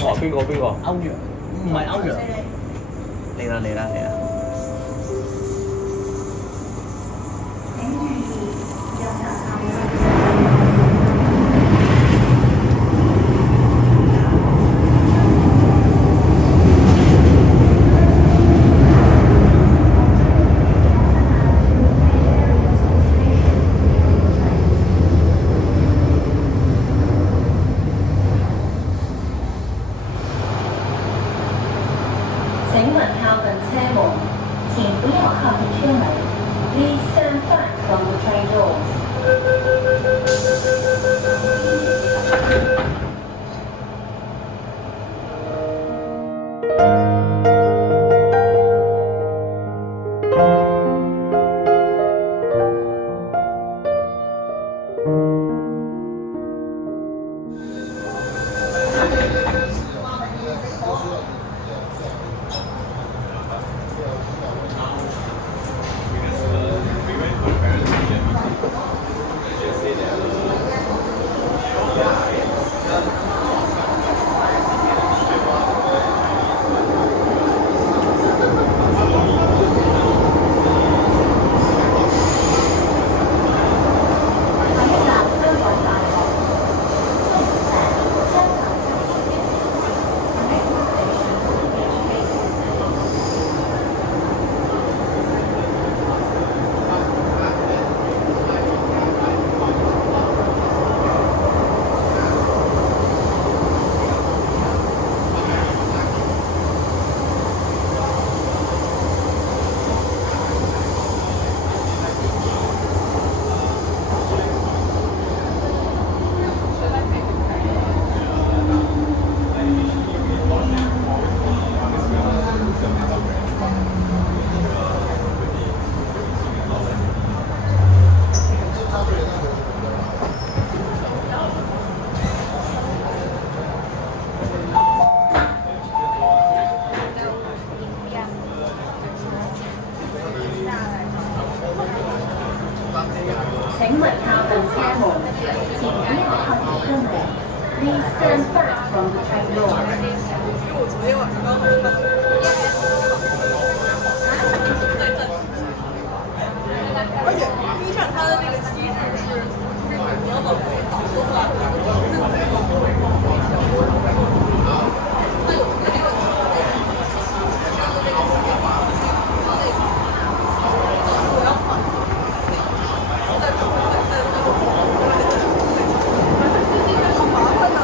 哦，邊個？歐陽，唔係歐陽。嚟啦嚟啦嚟啦！請勿靠近車門，請不要靠近車門。Please stand back from the train doors. 請勿靠近車門，請不要靠近車門。Please stand back from the train doors. 而且冰上它的那个机制是，你要往回倒的话，它有那个我要放，然后再好麻烦呐。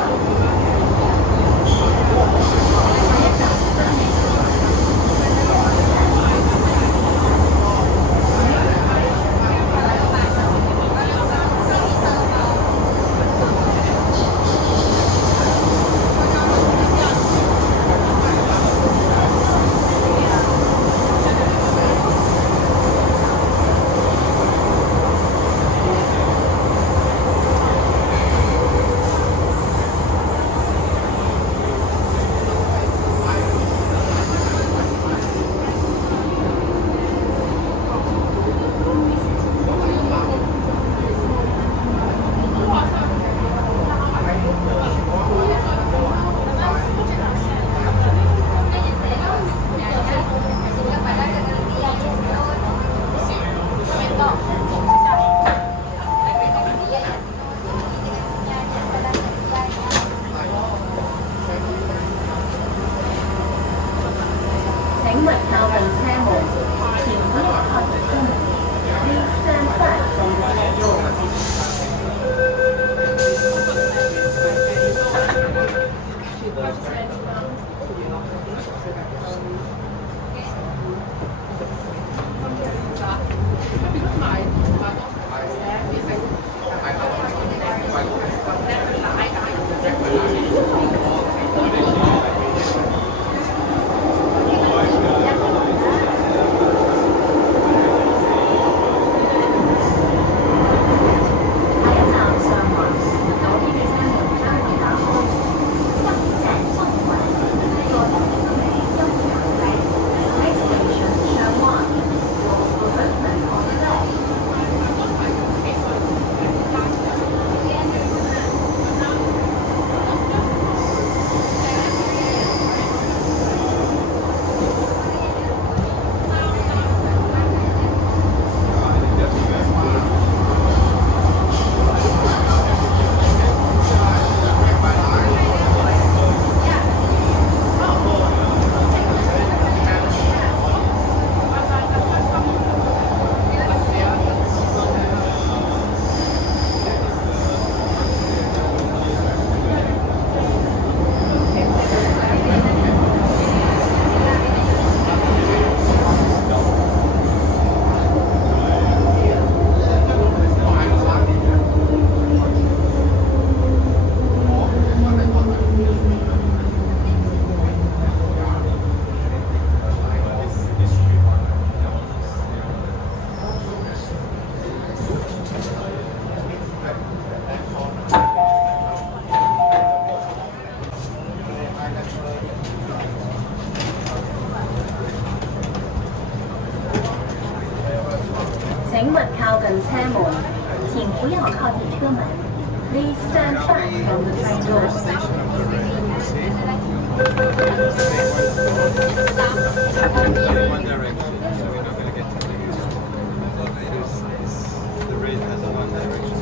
請勿靠近車門，請不要靠近車門。Please stand back from the train doors. 下一站上環，左邊嘅車門將會打開，下一站送環。Next station, Sherwan. 請勿靠近車門，請不要靠近車門。Please stand back from the train doors. One direction, so we're not going to get to the use. So the rail has a one direction.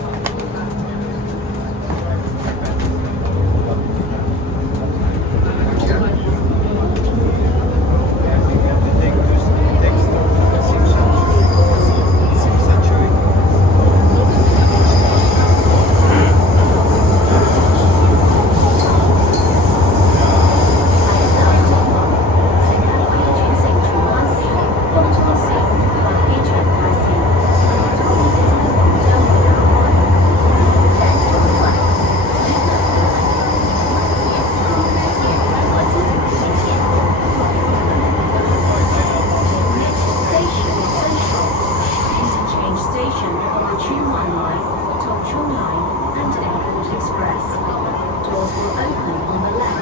Doors will open on the left.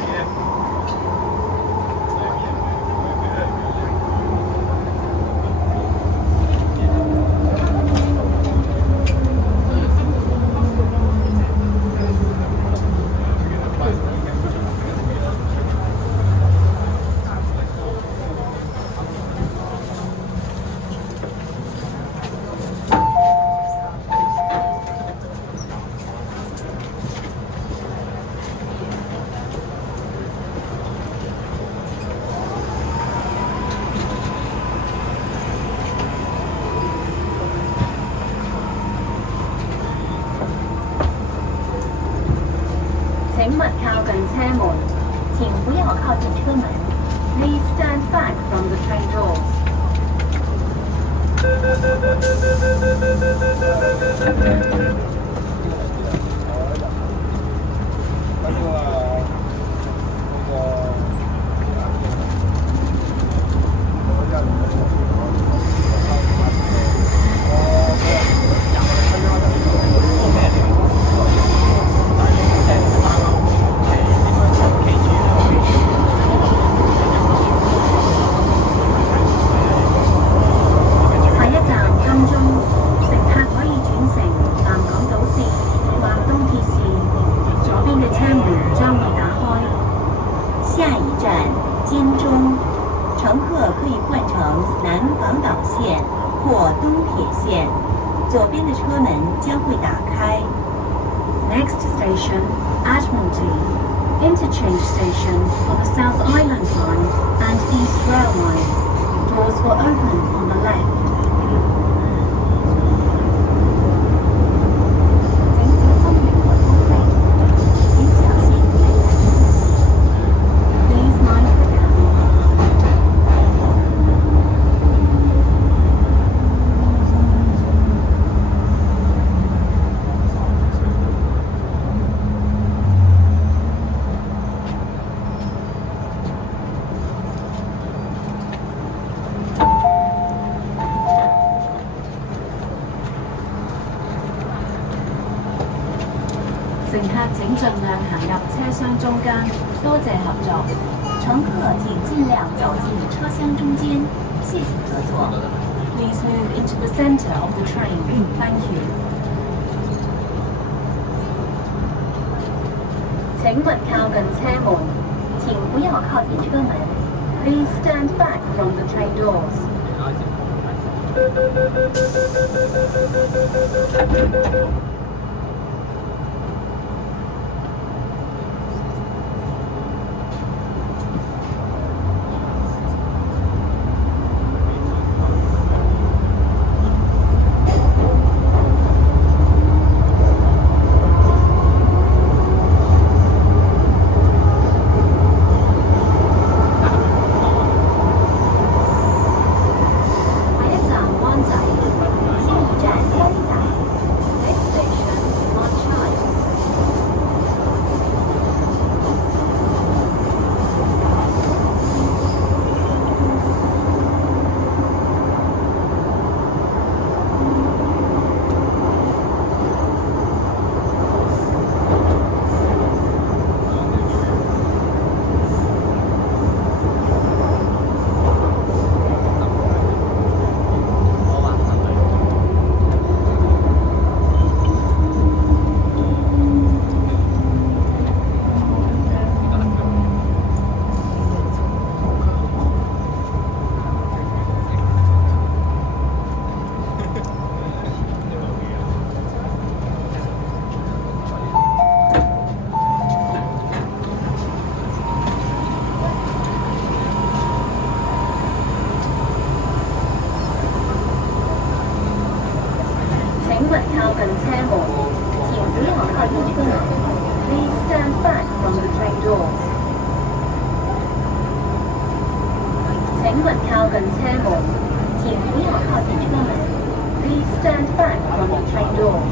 請勿靠近車門，請不要靠近車門。Please stand back from the train doors. 下一站金钟，乘客可以换乘南港岛线或东铁线，左边的车门将会打开。Next station, Admiralty, interchange station on the South Island Line and East Rail Line. Doors will open on the left. 请小心靈活通飛，請小心危險通行。Please mind the gap. 乘客請盡量行入車廂中間，多謝合作。乘客請盡量走進車廂中間，謝謝合作。Please move into the center of the train. Thank you. 請勿靠近車門，請不要靠近車門。Please stand back from the train doors. 下一站灣仔，下一站灣仔。Next station. 請勿靠近車門，請不要靠近車門。Please stand back from the train doors.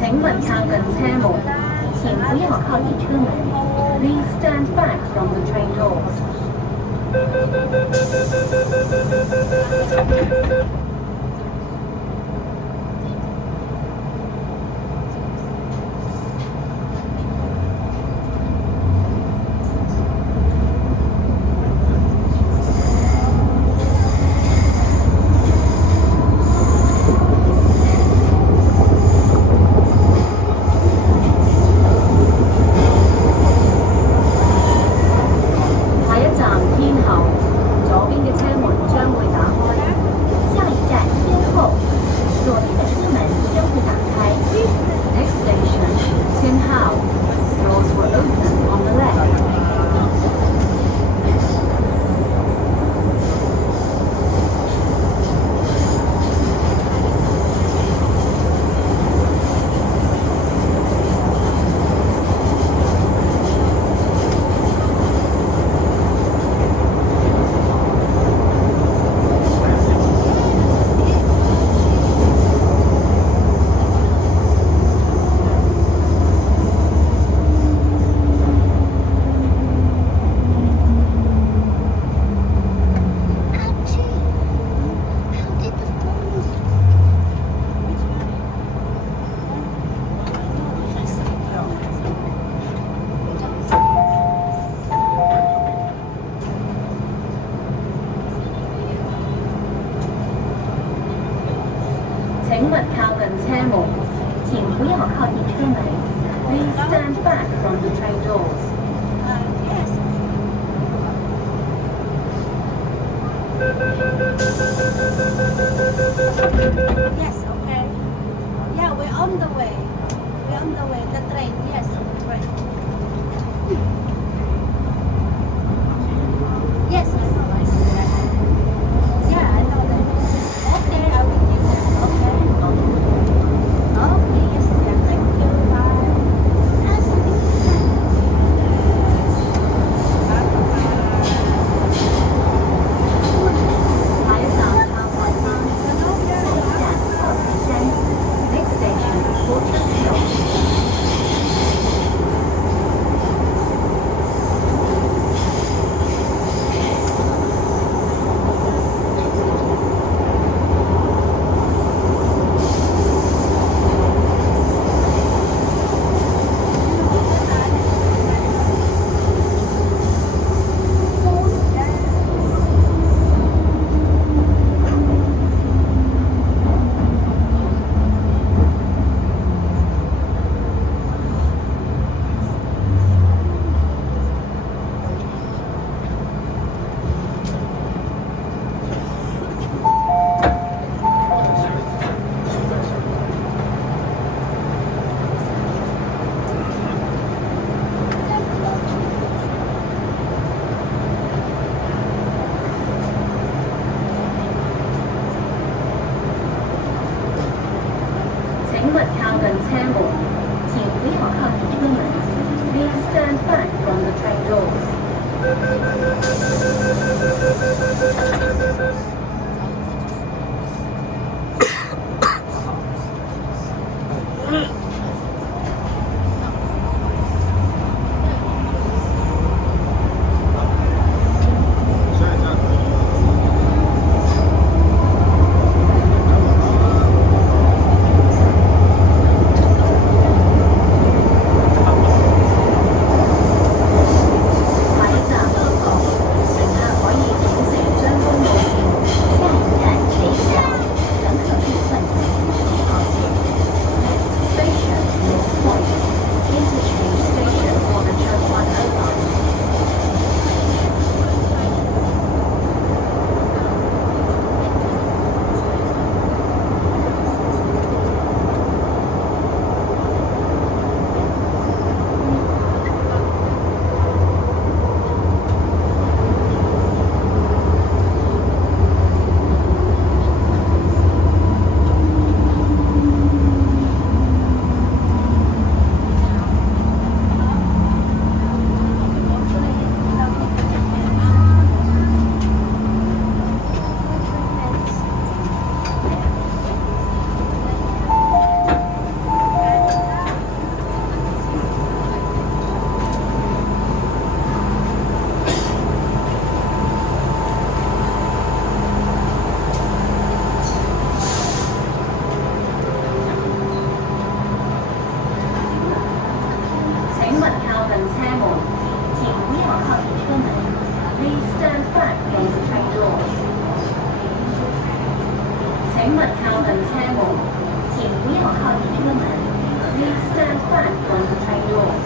請勿靠近車門，請不要靠近車門。Please stand back from the train doors. 請勿靠近車門，請不要靠近車門。Please stand back from the train doors. Yes, okay. Yeah, we're on the way. We're on the way. The train, yes, right. Yes, I know. Yeah, I know that. Okay, I will give them. Okay. Okay, yes, yeah, thank you. Bye. 下一站靠海山，下一站靠请勿靠近车门，请不要靠近车门。Please stand back from the train doors. 请勿靠近车门，请不要靠近车门。Please stand back from the train doors. 请勿靠近车門，請不要靠近車門。Please stand back from the train doors.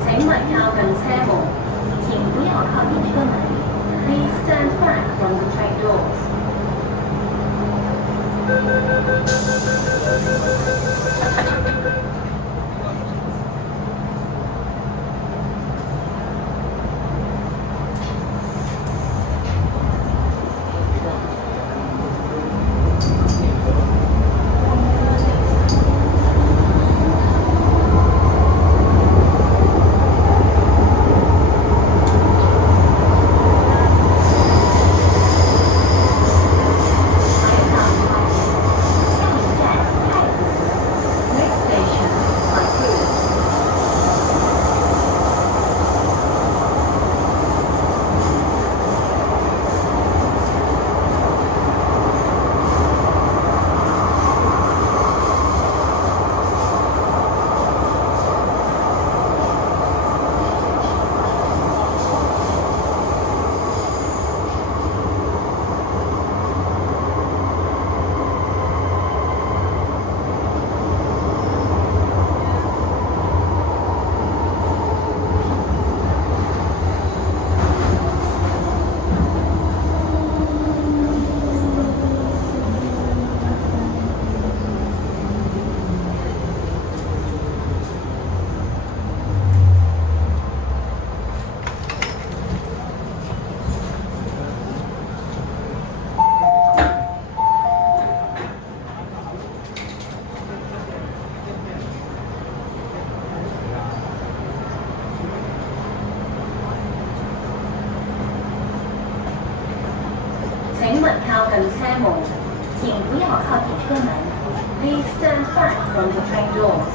请勿靠近車門，請不要靠近車門。Please stand back from the train doors. 下一站太湖。Next 等车门，请不要靠近车门。Please stand back from the train doors.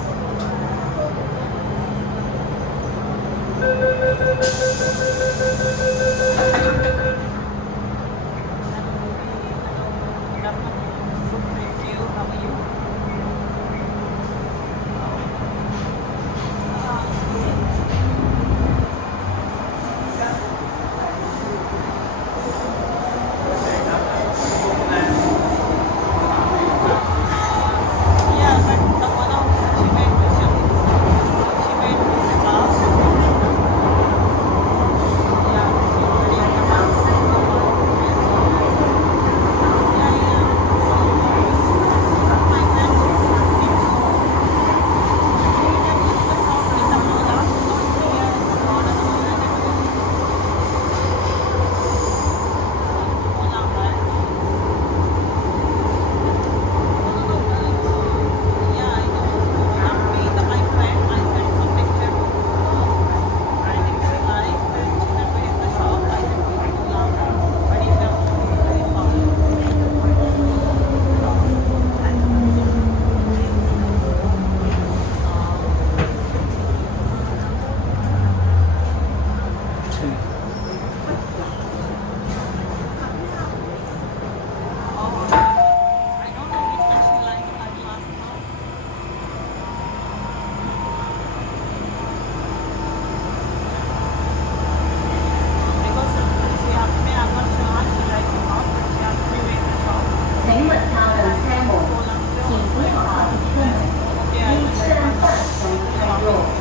请稳靠等车门，请不要靠近车门。Please stand back from the train doors.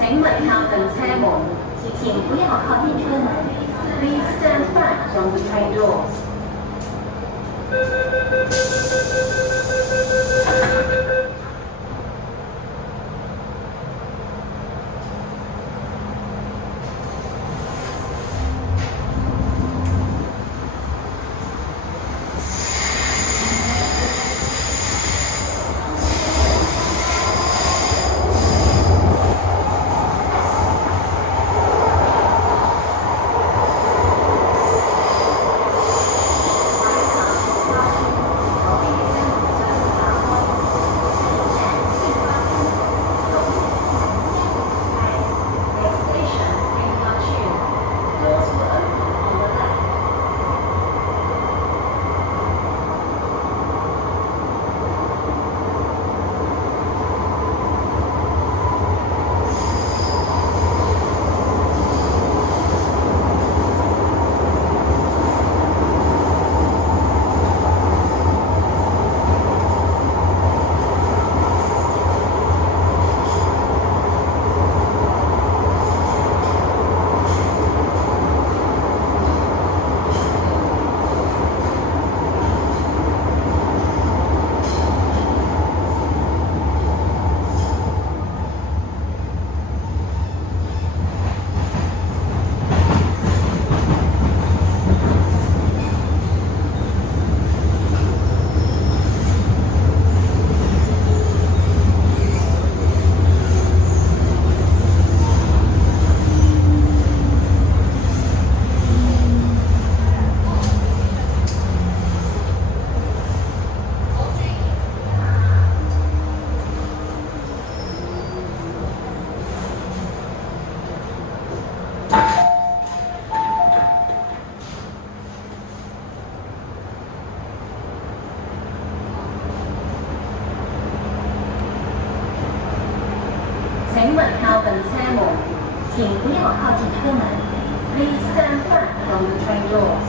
请稳靠等车门，请不要靠近车门。Please stand back from the train doors. 请请勿靠近车门，请不要靠近车门。Please stand back from the train doors.